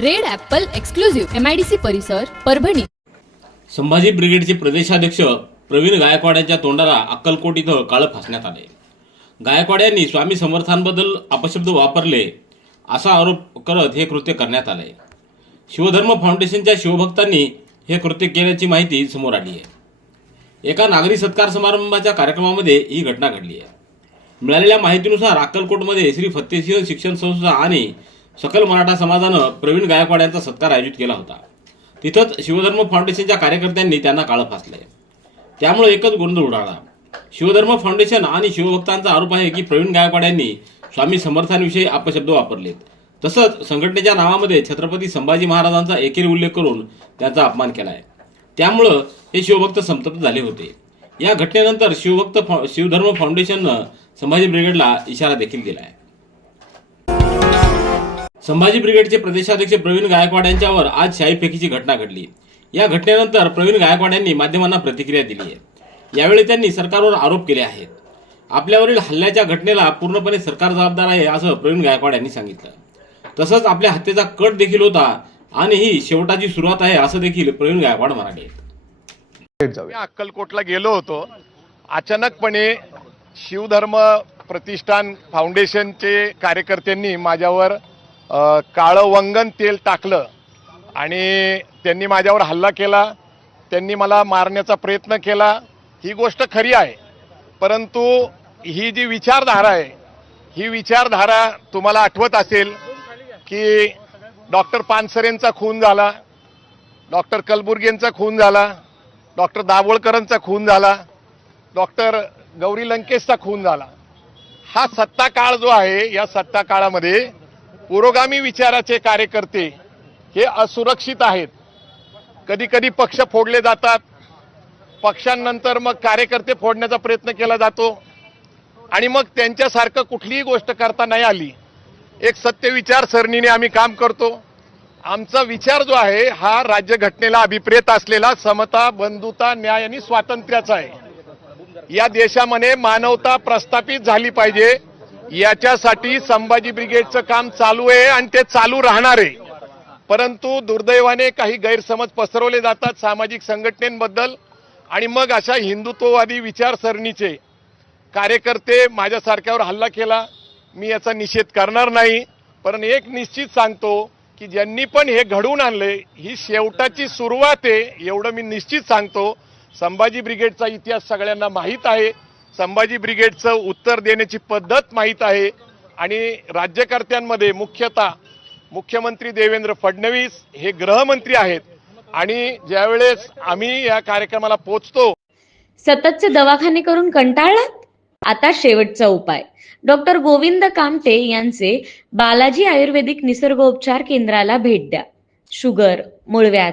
Red apple exclusive MIDC परिसर परभणी. संभाजी ब्रिगेडचे प्रदेशाध्यक्ष प्रवीण गायकवाड यांच्या तोंडाला अक्कलकोट इथं काळं फासण्यात आले. गायकवाड यांनी स्वामी समर्थांबद्दल अपशब्द वापरले असा आरोप करत हे कृत्य करण्यात आले. शिवधर्म फाउंडेशनच्या शिवभक्तांनी हे कृत्य केल्याची माहिती समोर आली आहे. एका नागरी सत्कार समारंभाच्या कार्यक्रमामध्ये ही घटना घडली आहे. मिळालेल्या माहितीनुसार अक्कलकोटमध्ये श्री फत्तेसिंह शिक्षण संस्था आणि सकल मराठा समाजानं प्रवीण गायकवाड यांचा सत्कार आयोजित केला होता. तिथंच शिवधर्म फाउंडेशनच्या कार्यकर्त्यांनी त्यांना काळं फासलंय. त्यामुळे एकच गोंधळ उडाला. शिवधर्म फाउंडेशन आणि शिवभक्तांचा आरोप आहे की प्रवीण गायकवाड यांनी स्वामी समर्थांविषयी अपशब्द वापरलेत. तसंच संघटनेच्या नावामध्ये छत्रपती संभाजी महाराजांचा एकेरी उल्लेख करून त्यांचा अपमान केला आहे त्यामुळं हे शिवभक्त संतप्त झाले होते. या घटनेनंतर शिवभक्त फा- शिवधर्म फाउंडेशननं संभाजी ब्रिगेडला इशारा देखील दिला आहे संभाजी ब्रिगेडचे प्रदेशाध्यक्ष प्रवीण गायकवाड यांच्यावर आज शाही फेकीची घटना घडली. या घटनेनंतर प्रवीण गायकवाड यांनी माध्यमांना प्रतिक्रिया दिली आहे. यावेळी त्यांनी सरकारवर आरोप केले आहेत. आपल्यावरील हल्ल्याच्या घटनेला पूर्णपणे सरकार जबाबदार आहे असं प्रवीण गायकवाड यांनी सांगितलं. तसंच आपल्या हत्येचा कट देखील होता आणि ही शेवटाची सुरुवात आहे असं देखील प्रवीण गायकवाड म्हणाले. अक्कलकोटला गेलो होतो. अचानकपणे शिवधर्म प्रतिष्ठान फाउंडेशनचे कार्यकर्त्यांनी माझ्यावर काळं वंगण तेल टाकलं आणि त्यांनी माझ्यावर हल्ला केला त्यांनी मला मारण्याचा प्रयत्न केला ही गोष्ट खरी आहे. परंतु ही जी विचारधारा आहे ही विचारधारा तुम्हाला आठवत असेल की डॉक्टर पानसरेंचा खून झाला डॉक्टर कलबुर्गेंचा खून झाला डॉक्टर दाभोळकरांचा खून झाला डॉक्टर गौरी लंकेशचा खून झाला. हा सत्ता काळ जो आहे या सत्ता काळामध्ये पुरोगामी विचाराचे कार्यकर्ते हे असुरक्षित आहेत. कधी कधी पक्ष फोडले जातात. पक्षांनंतर मग कार्यकर्ते फोडण्याचा प्रयत्न केला जातो. आणि मग त्यांच्यासारखं कुठलीही गोष्ट करता नाही आली. एक सत्य विचारसरणीने आम्ही काम करतो. आमचा विचार जो आहे हा राज्यघटनेला अभिप्रेत असलेला समता बंधुता न्याय आणि स्वातंत्र्याचा आहे. या देशामध्ये मानवता प्रस्थापित झाली पाहिजे. याच्यासाठी संभाजी ब्रिगेडचं काम चालू आहे आणि ते चालू राहणार आहे. परंतु दुर्दैवाने काही गैरसमज पसरवले जातात सामाजिक संघटनेबद्दल आणि मग अशा हिंदुत्ववादी विचारसरणीचे कार्यकर्ते माझ्यासारख्यावर हल्ला केला. मी याचा निषेध करणार नाही. पण एक निश्चित सांगतो की ज्यांनी पण हे घडवून आणले ही शेवटाची सुरुवात आहे एवढं मी निश्चित सांगतो. संभाजी ब्रिगेडचा इतिहास सगळ्यांना माहीत आहे. संभाजी ब्रिगेडचं उत्तर देण्याची पद्धत माहीत आहे. आणि राज्यकर्त्यांमध्ये मुख्यतः मुख्यमंत्री देवेंद्र फडणवीस हे गृहमंत्री आहेत. आणि ज्यावेळेस आम्ही या कार्यक्रमाला पोचतो सततचे दवाखाने करून कंटाळलात? आता शेवटचा उपाय. डॉक्टर गोविंद कामटे यांचे बालाजी आयुर्वेदिक निसर्गोपचार केंद्राला भेट द्या. शुगर मूळव्याध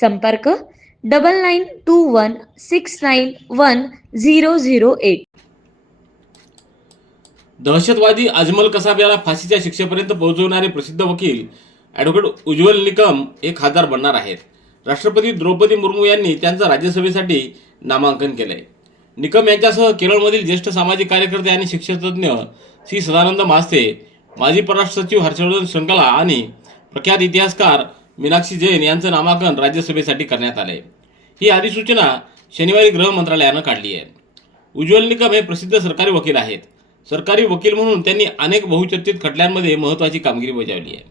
संपर्क double nine two one six nine one zero zero eight. दहशतवादी अजमल कसाब याला फाशीच्या शिक्षेपर्यंत पोहोचवणारे प्रसिद्ध वकील ॲडव्होकेट उज्ज्वल निकम हे खासदार बनणार आहेत. राष्ट्रपती द्रौपदी मुर्मू यांनी त्यांचं राज्यसभेसाठी नामांकन केलंय. निकम यांच्यासह केरळमधील ज्येष्ठ सामाजिक कार्यकर्ते आणि शिक्षणतज्ज्ञ श्री सदानंद मास्ते माजी परराष्ट्र सचिव हर्षवर्धन श्रृंगला आणि प्रख्यात इतिहासकार मीनाक्षी जैन यांचं नामांकन राज्यसभेसाठी करण्यात आलंय. ही अधिसूचना शनिवारी गृह मंत्रालयानं काढली आहे. उज्ज्वल निकम हे प्रसिद्ध सरकारी वकील आहेत. सरकारी वकील म्हणून त्यांनी अनेक बहुचर्चित खटल्यांमध्ये महत्त्वाची कामगिरी बजावली आहे.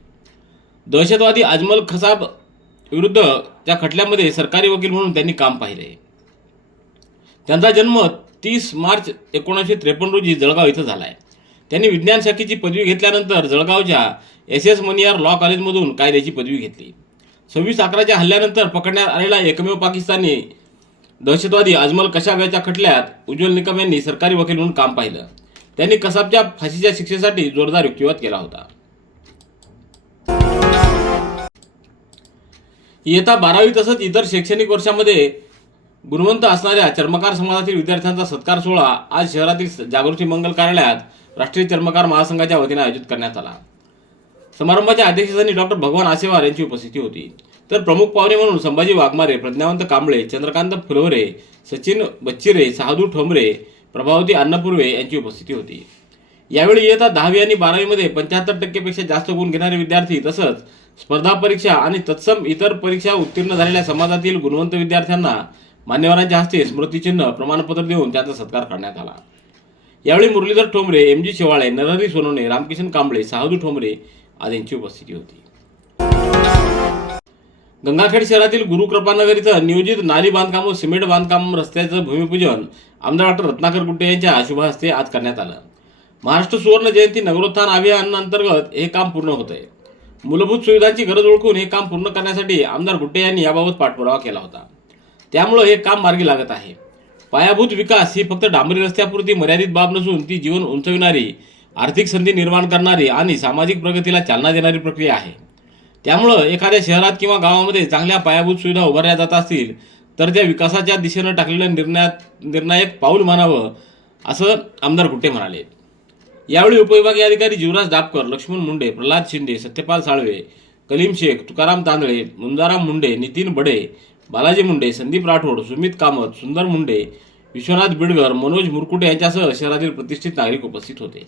दहशतवादी अजमल खसाब विरुद्ध त्या खटल्यामध्ये सरकारी वकील म्हणून त्यांनी काम पाहिले. त्यांचा जन्म तीस मार्च एकोणीसशे त्रेपन्न रोजी जळगाव इथं झाला आहे त्यांनी विज्ञान शाखेची पदवी घेतल्यानंतर जळगावच्या एस एस मनियार लॉ कॉलेजमधून कायद्याची पदवी घेतली. सव्वीस अकराच्या हल्ल्यानंतर पकडण्यात आलेला एकमेव पाकिस्तानी दहशतवादी अजमल कशाब याच्या खटल्यात उज्ज्वल निकम यांनी सरकारी वकील म्हणून काम पाहिलं. त्यांनी कसाबच्या फाशीच्या शिक्षेसाठी जोरदार युक्तिवाद केला होता. इयत्ता बारावी तसंच इतर शैक्षणिक वर्षामध्ये गुणवंत असणाऱ्या चर्मकार समाजातील विद्यार्थ्यांचा सत्कार सोहळा आज शहरातील जागृती मंगल कार्यालयात राष्ट्रीय चर्मकार महासंघाच्या वतीने आयोजित करण्यात आला. समारंभाच्या अध्यक्षस्थानी डॉक्टर भगवान आसेवार यांची उपस्थिती होती. तर प्रमुख पाहुणे म्हणून संभाजी वाघमारे प्रज्ञावंत कांबळे चंद्रकांत फुलवरे सचिन बच्चिरे सहादू ठोंबरे प्रभावती अन्नपूर्वे यांची उपस्थिती होती. यावेळी इयत्ता दहावी आणि बारावीमध्ये पंच्याहत्तर टक्केपेक्षा जास्त गुण घेणारे विद्यार्थी तसंच स्पर्धा परीक्षा आणि तत्सम इतर परीक्षा उत्तीर्ण झालेल्या समाजातील गुणवंत विद्यार्थ्यांना मान्यवरांच्या हस्ते स्मृतिचिन्ह प्रमाणपत्र देऊन त्यांचा सत्कार करण्यात आला. यावेळी मुरलीधर ठोंबरे एम जी शेवाळे नरहरी सोनवणे रामकिशन कांबळे साहदू ठोंबरे आदींची उपस्थिती होती. गंगाखेड शहरातील गुरुकृपानगर इथं नियोजित नाली बांधकाम व सिमेंट बांधकाम रस्त्याचं भूमिपूजन आमदार डॉक्टर रत्नाकर गुट्टे यांच्या शुभ हस्ते आज करण्यात आलं. महाराष्ट्र सुवर्ण जयंती नगरोत्थान अभियानांतर्गत हे काम पूर्ण होत आहे मूलभूत सुविधांची गरज ओळखून हे काम पूर्ण करण्यासाठी आमदार गुट्टे यांनी याबाबत पाठपुरावा केला होता. त्यामुळं हे काम मार्गी लागत आहे. पायाभूत विकास ही फक्त डांबरी रस्त्यापुरती मर्यादित बाब नसून ती जीवन उंचविणारी आर्थिक संधी निर्माण करणारी आणि सामाजिक प्रगतीला चालना देणारी प्रक्रिया आहे. त्यामुळं एखाद्या शहरात किंवा गावामध्ये चांगल्या पायाभूत सुविधा उभारल्या जात असतील तर त्या विकासाच्या दिशेनं टाकलेलं निर्णयात निर्णायक पाऊल मानावं असं आमदार गुट्टे म्हणाले. यावेळी उपविभागीय अधिकारी जीवराज डापकर लक्ष्मण मुंडे प्रल्हाद शिंदे सत्यपाल साळवे कलीम शेख तुकाराम तांदळे मुंजाराम मुंडे नितीन बडे बालाजी मुंडे संदीप राठोड सुमित कामत सुंदर मुंडे विश्वनाथ बिडगर मनोज मुरकुटे यांच्यासह शहरातील प्रतिष्ठित नागरिक उपस्थित होते.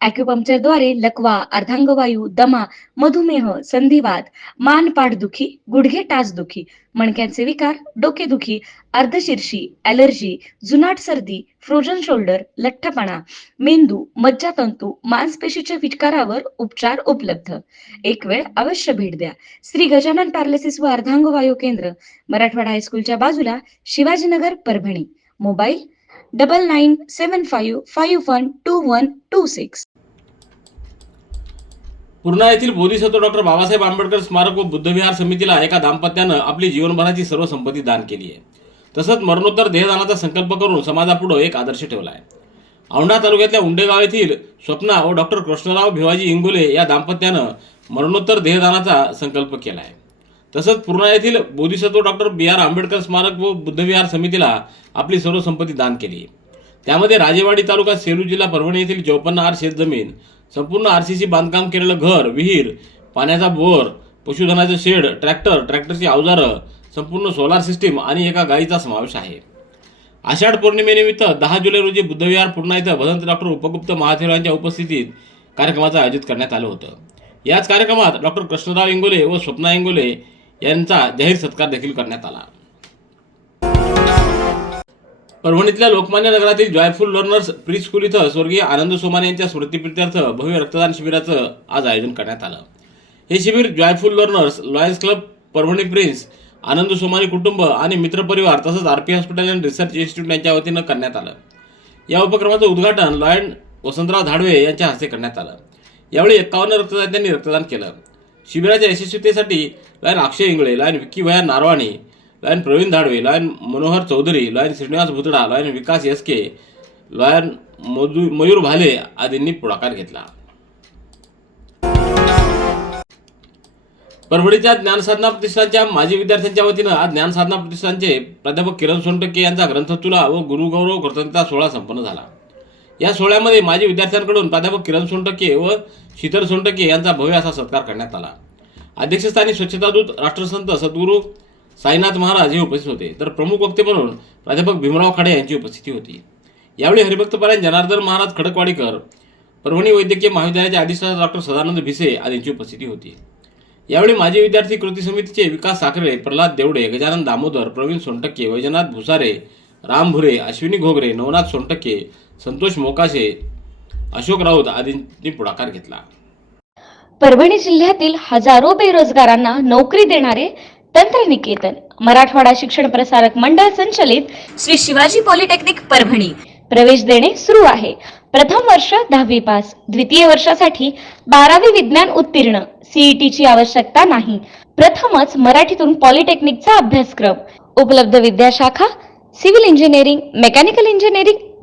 अॅक्युपंक्चरद्वारे लकवा अर्धांगवायू दमा मधुमेह संधिवात मान पाठदुखी गुडघे टाचदुखी मणक्यांचे विकार डोकेदुखी अर्धशीर्षी ॲलर्जी जुनाट सर्दी फ्रोजन शोल्डर लठ्ठपणा मेंदू मज्जातंतू मांसपेशीच्या विकारावर उपचार उपलब्ध. एक वेळ अवश्य भेट द्या. श्री गजानन पॅरलिसिस व अर्धांगवायू केंद्र मराठवाडा हायस्कूलच्या बाजूला Shivajinagar Parbhani. Mobile double nine seven five five one two one two six Purna येथील बोधिसत्व डॉक्टर बाबासाहेब आंबेडकर स्मारक व बुद्धविहार समितीला एका दाम्पत्यानं आपली जीवनभराची सर्व संपत्ती दान केली आहे. तसंच मरणोत्तर देहदानाचा संकल्प करून समाजापुढे एक आदर्श ठेवला आहे औंढा तालुक्यातल्या उंडेगाव येथील स्वप्ना व डॉक्टर कृष्णराव भिवाजी इंगोले या दाम्पत्यानं मरणोत्तर देहदानाचा संकल्प केला आहे तसंच पूर्णा येथील Bodhisattva doctor B R Ambedkar स्मारक व बुद्धविहार समितीला आपली सर्व संपत्ती दान केली. त्यामध्ये राजेवाडी तालुका सेलू जिल्हा परभणी येथील चौपन्न आर शेतजमीन संपूर्ण आर सी सी बांधकाम केलेलं घर विहीर पाण्याचा बोअर पशुधनाचं शेड ट्रॅक्टर ट्रॅक्टरची अवजारं संपूर्ण सोलार सिस्टीम आणि एका गायीचा समावेश आहे. आषाढ पौर्णिमेनिमित्त दहा जुलै रोजी बुद्धविहार पूर्णा इथं भदंत डॉक्टर उपगुप्त महाथेरांच्या उपस्थितीत कार्यक्रमाचं आयोजित करण्यात आलं होतं. याच कार्यक्रमात डॉक्टर कृष्णराव इंगोले व स्वप्ना इंगोले यांचा जाहीर सत्कार देखील करण्यात आला. परभणीतल्या लोकमान्य नगरातील जॉयफुल लर्नर्स प्री स्कूल इथं स्वर्गीय आनंद सोमाने यांच्या स्मृतीप्रित्यर्थ भव्य रक्तदान शिबिराचं आज आयोजन करण्यात आलं. हे शिबिर joyful learners lions club Parbhani prince Anand Somani कुटुंब आणि मित्रपरिवार तसंच R P hospital and research institute यांच्या वतीनं करण्यात आलं. या उपक्रमाचं उद्घाटन लॉयन वसंतराव धाडवे यांच्या हस्ते करण्यात आलं. यावेळी एक्कावन्न रक्तदात्यांनी रक्तदान केलं. शिबिराच्या यशस्वीतेसाठी lion Akshay Ingle lion Vicky Vayan Narwani lion Pravin Dhadve lion Manohar Chaudhari lion Shrinivas Bhutada lion Vikas Yaske lion Madhu Mayur Bhale आदींनी पुढाकार घेतला. परभणीच्या ज्ञानसाधना प्रतिष्ठानच्या माजी विद्यार्थ्यांच्या वतीनं आज ज्ञानसाधना प्रतिष्ठानचे प्राध्यापक किरण सोनटक्के यांचा ग्रंथतुला व गुरुगौरव कृतज्ञता सोहळा संपन्न झाला. या सोहळ्यामध्ये माजी विद्यार्थ्यांकडून प्राध्यापक किरण सोनटके व शीतल सोनटके यांचा भव्य असा सत्कार करण्यात आला. अध्यक्षस्थानी स्वच्छतादूत राष्ट्रसंत सद्गुरू साईनाथ महाराज हे उपस्थित होते. तर प्रमुख वक्ते म्हणून प्राध्यापक भीमराव खाडे यांची उपस्थिती होती. यावेळी हरिभक्तपरायण जनार्दन महाराज खडकवाडीकर परभणी वैद्यकीय महाविद्यालयाचे अधिष्ठाता डॉक्टर सदानंद भिसे आदींची उपस्थिती होती. यावेळी माजी विद्यार्थी कृती समितीचे विकास साखरे प्रल्हाद देवडे गजानन दामोदर प्रवीण सोनटक्के वैजनाथ भुसारे राम भुरे अश्विनी घोगरे नवनाथ सोनटक्के संतोष मोकाशे अशोक राऊत आदींनी पुढाकार घेतला. परभणी जिल्ह्यातील हजारो बेरोजगारांना नोकरी देणारे तंत्रनिकेतन मराठवाडा शिक्षण प्रसारक मंडळ संचलित श्री शिवाजी पॉलिटेक्निक परभणी. प्रवेश देणे सुरू आहे. प्रथम वर्ष दहावी पास द्वितीय वर्षासाठी बारावी विज्ञान उत्तीर्ण सीईटीची आवश्यकता नाही. प्रथमच मराठीतून पॉलिटेक्निकचा अभ्यासक्रम. उपलब्ध विद्याशाखा civil engineering mechanical engineering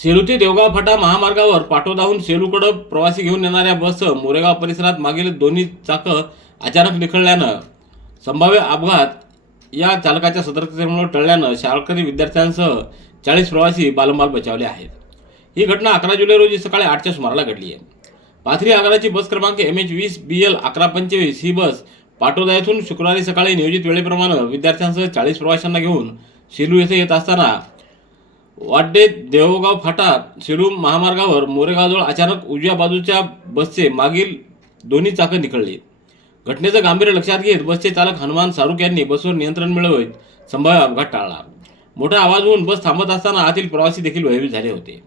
Selu ते देवगाव फाटा महामार्गावर पाटोदाहून सेलूकडे प्रवासी घेऊन येणाऱ्या बस मोरेगाव परिसरात मागील दोन्ही चाकं अचानक निखळल्यानं संभाव्य अपघात या चालकाच्या सतर्कतेमुळे टळल्यानं शाळकरी विद्यार्थ्यांसह चाळीस प्रवासी बालंबाल बचावले आहेत. ही घटना अकरा जुलै रोजी सकाळी आठच्या सुमाराला घडली आहे. पाथरी आगाराची बस क्रमांक एम एच वीस बी एल अकरा पंचवीस ही बस पाटोदा येथून शुक्रवारी सकाळी नियोजित वेळेप्रमाणे विद्यार्थ्यांसह चाळीस प्रवाशांना घेऊन सेलू येथे येत असताना वाड्डे देवगाव फाटा शिरूम महामार्गावर मोरेगावजवळ अचानक उजव्या बाजूच्या बसचे मागील दोन्ही चाकं निकळली घटनेचं गांभीर्य लक्षात घेत बसचे चालक हनुमान सारुख यांनी बसवर नियंत्रण मिळवत संभाव्य अपघात टाळला. मोठा आवाज होऊन बस थांबत असताना आतील प्रवासी देखील भयभीत झाले होते.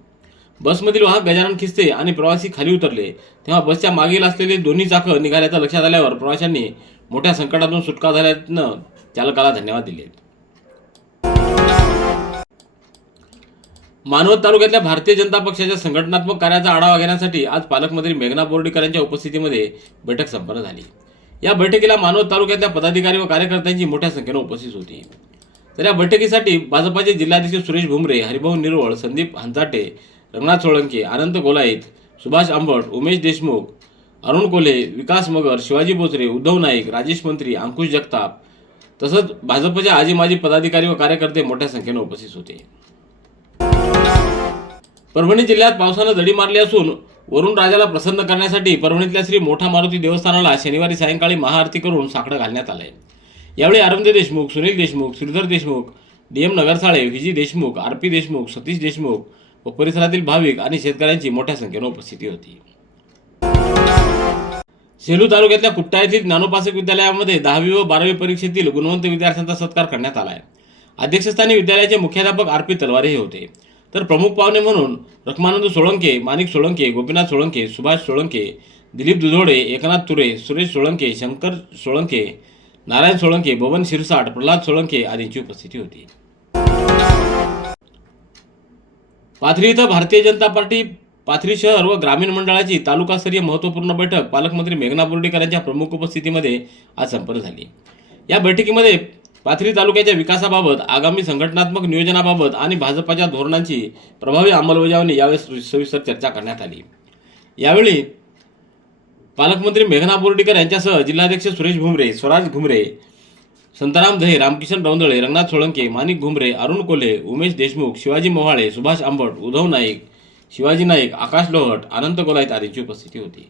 बसमधील वाहक गजानन खिस्ते आणि प्रवासी खाली उतरले. तेव्हा बसच्या मागील असलेले दोन्ही चाकं निघाल्याचं लक्षात आल्यावर प्रवाशांनी मोठ्या संकटातून सुटका झाल्यानं चालकाला धन्यवाद दिले. मानवत तालुक्यातल्या भारतीय जनता पक्षाच्या संघटनात्मक कार्याचा आढावा घेण्यासाठी आज पालकमंत्री मेघना बोर्डीकर यांच्या उपस्थितीमध्ये बैठक संपन्न झाली. या बैठकीला मानवत तालुक्यातल्या पदाधिकारी व कार्यकर्त्यांची मोठ्या संख्येनं उपस्थित होती. तर या बैठकीसाठी भाजपाचे जिल्हाध्यक्ष सुरेश भुमरे हरिभाऊ निरवळ संदीप हंचाटे रंगनाथ सोळंके आनंद गोलाईत सुभाष आंबट उमेश देशमुख अरुण कोल्हे विकास मगर शिवाजी बोचरे उद्धव नाईक राजेश मंत्री अंकुश जगताप तसंच भाजपच्या आजी माजी पदाधिकारी व कार्यकर्ते मोठ्या संख्येनं उपस्थित होते. परभणी जिल्ह्यात पावसानं दडी मारली असून वरुण राजाला प्रसन्न करण्यासाठी परभणीतल्या श्री मोठा मारुती देवस्थानाला शनिवारी सायंकाळी महाआरती करून साकडं घालण्यात आलंय. यावेळी Arvind Deshmukh Sunil Deshmukh Shridhar Deshmukh DM Nagarsale VG Deshmukh R P Deshmukh Satish Deshmukh व परिसरातील भाविक आणि शेतकऱ्यांची मोठ्या संख्येनं उपस्थिती होती. सेलू तालुक्यातल्या कुट्टा येथील ज्ञानोपासक विद्यालयामध्ये दहावी व बारावी परीक्षेतील गुणवंत विद्यार्थ्यांचा सत्कार करण्यात आला आहे अध्यक्षस्थानी विद्यालयाचे मुख्याध्यापक आर पी तलवारे हे होते. तर प्रमुख पाहुणे म्हणून रखमानंद सोळंके माणिक सोळंके गोपीनाथ सोळंके सुभाष सोळंके दिलीप दुधोडे एकनाथ तुरे सुरेश सोळंके शंकर सोळंके नारायण सोळंके बबन शिरसाट प्रल्हाद सोळंके आदींची उपस्थिती होती. पाथरी इथं भारतीय जनता पार्टी पाथरी शहर व ग्रामीण मंडळाची तालुकास्तरीय महत्त्वपूर्ण बैठक पालकमंत्री मेघना बोर्डीकर यांच्या प्रमुख उपस्थितीमध्ये आज संपन्न झाली. या बैठकीमध्ये पाथरी तालुक्याच्या विकासाबाबत आगामी संघटनात्मक नियोजनाबाबत आणि भाजपाच्या धोरणांची प्रभावी अंमलबजावणी यावेळी सविस्तर चर्चा करण्यात आली. यावेळी पालकमंत्री मेघना बोर्डीकर यांच्यासह जिल्हाध्यक्ष सुरेश भुमरे स्वराज घुमरे संताराम दहे रामकिशन रौंदळे रंगनाथ सोळंके माणिक घुमरे अरुण कोल्हे उमेश देशमुख शिवाजी मोहाळे सुभाष आंबट उद्धव नाईक शिवाजी नाईक आकाश लोहट अनंत गोलाईत आदींची उपस्थिती होती.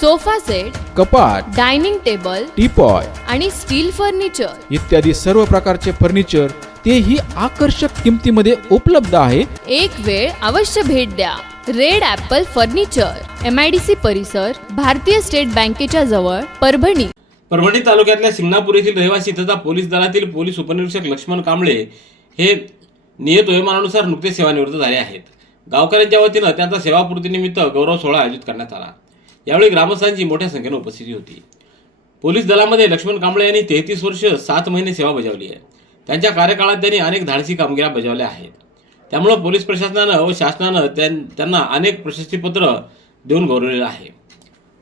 sofa set कपाट डायनिंग टेबल टीपॉय आणि स्टील फर्निचर. इत्यादी सर्व प्रकारचे फर्निचर तेही आकर्षक किमतीमध्ये उपलब्ध आहे. एक वेळ अवश्य भेट द्या. Red apple furniture M I D C परिसर भारतीय स्टेट बँकेच्या जवळ परभणी. परभणी तालुक्यातल्या सिंगणापूर येथील रहिवासी तथा पोलीस दलातील पोलीस उपनिरीक्षक लक्ष्मण कांबळे हे नियत वयोमानानुसार नुकतेच सेवानिवृत्त झाले आहेत. गावकऱ्यांच्या वतीनं त्यांचा सेवापूर्तीनिमित्त गौरव सोहळा आयोजित करण्यात आला. यावेळी ग्रामस्थांची मोठ्या संख्येनं उपस्थिती होती. पोलीस दलामध्ये लक्ष्मण कांबळे यांनी तेहतीस वर्ष सात महिने सेवा बजावली आहे. त्यांच्या कार्यकाळात त्यांनी अनेक धाडसी कामगिऱ्या बजावल्या आहेत. त्यामुळं पोलीस प्रशासनानं व शासनानं त्यां- त्यांना अनेक प्रशस्तीपत्र देऊन गौरवलेलं आहे.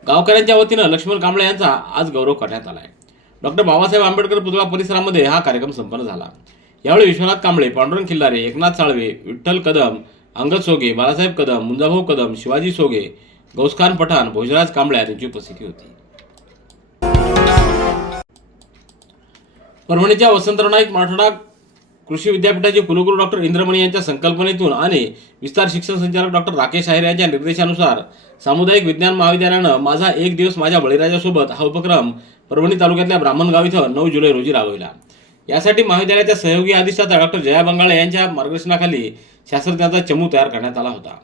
गावकऱ्यांच्या वतीनं लक्ष्मण कांबळे यांचा आज गौरव करण्यात आला आहे डॉक्टर बाबासाहेब आंबेडकर पुतळा परिसरामध्ये हा कार्यक्रम संपन्न झाला. यावेळी विश्वनाथ कांबळे पांडुरंग खिल्लारे एकनाथ साळवे विठ्ठल कदम अंगद सोगे बाळासाहेब कदम मुंजाभाऊ कदम शिवाजी सोगे गौसखान पठाण भोजराज कांबळे यांची उपस्थिती होती. परभणीच्या वसंतराव नाईक मराठवाडा कृषी विद्यापीठाचे कुलगुरू डॉक्टर इंद्रमणी यांच्या संकल्पनेतून आणि विस्तार शिक्षण संचालक डॉक्टर राकेश आहेर यांच्या निर्देशानुसार सामुदायिक विज्ञान महाविद्यालयानं माझा एक दिवस माझ्या बळीराजासोबत हा उपक्रम परभणी तालुक्यातल्या ब्राह्मणगाव इथं नऊ जुलै रोजी राबविला. यासाठी महाविद्यालयाच्या सहयोगी अधिष्ठाता डॉक्टर जया बंगाळे यांच्या मार्गदर्शनाखाली शास्त्रज्ञाचा चमू तयार करण्यात आला होता.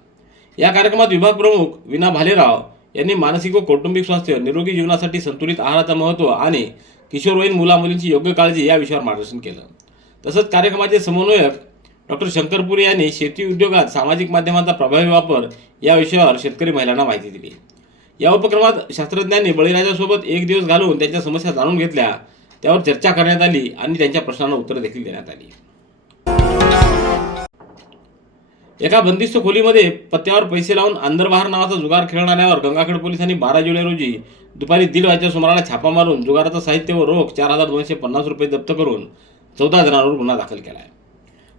या कार्यक्रमात विभाग प्रमुख विना भालेराव यांनी मानसिक व कौटुंबिक स्वास्थ्य निरोगी जीवनासाठी संतुलित आहाराचं महत्त्व आणि किशोरवयीन मुलामुलींची योग्य काळजी या विषयावर मार्गदर्शन केलं. तसंच कार्यक्रमाचे समन्वयक डॉक्टर शंकरपुरी यांनी शेती उद्योगात सामाजिक माध्यमांचा प्रभावी वापर या विषयावर शेतकरी महिलांना माहिती दिली. या उपक्रमात शास्त्रज्ञांनी बळीराजासोबत एक दिवस घालून त्यांच्या समस्या जाणून घेतल्या त्यावर चर्चा करण्यात आली आणि त्यांच्या प्रश्नांना उत्तरं देखील देण्यात आली. एका बंदिस्त खोलीमध्ये पत्त्यावर पैसे लावून अंदरबहार नावाचा जुगार खेळणाऱ्यावर गंगाखेड पोलिसांनी बारा जुलै रोजी दुपारी दीड वाजच्या सुमाराला छापा मारून जुगाराचं साहित्य व रोख चार हजार दोनशे पन्नास रुपये जप्त करून चौदा जणांवर गुन्हा दाखल केला आहे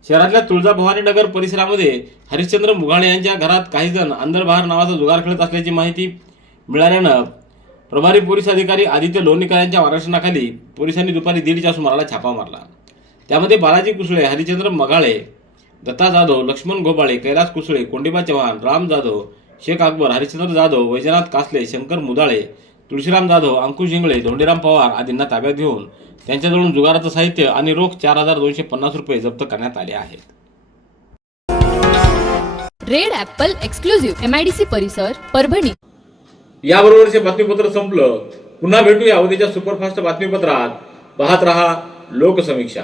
शहरातल्या तुळजाभवानी नगर परिसरामध्ये हरिश्चंद्र मुघाळे यांच्या घरात काही जण अंदरबहार नावाचा जुगार खेळत असल्याची माहिती मिळाल्यानं प्रभारी पोलीस अधिकारी आदित्य लोणीकर यांच्या मार्गदर्शनाखाली पोलिसांनी दुपारी दीडच्या सुमाराला छापा मारला. त्यामध्ये बालाजी कुसळे हरिचंद्र मघाळे दत्ता जाधव लक्ष्मण गोबाळे कैलास कुसळे कोंडिबा चव्हाण राम जाधव शेख अकबर हरिश्चंद्र जाधव वैजनाथ कासले शंकर मुदाळे तुळशीराम जाधव अंकुश जिंगळे धोंडीराम पवार आदींना ताब्यात घेऊन त्यांच्याजवळून जुगाराचं साहित्य आणि रोख चार हजार दोनशे पन्नास रुपये जप्त करण्यात आले आहेत. Red apple exclusive M I D C परिसर परभणी. याबरोबरचे बातमीपत्र संपलं पुन्हा भेटूया उद्याच्या सुपरफास्ट बातमीपत्रात. पाहत रहा लोकसमीक्षा.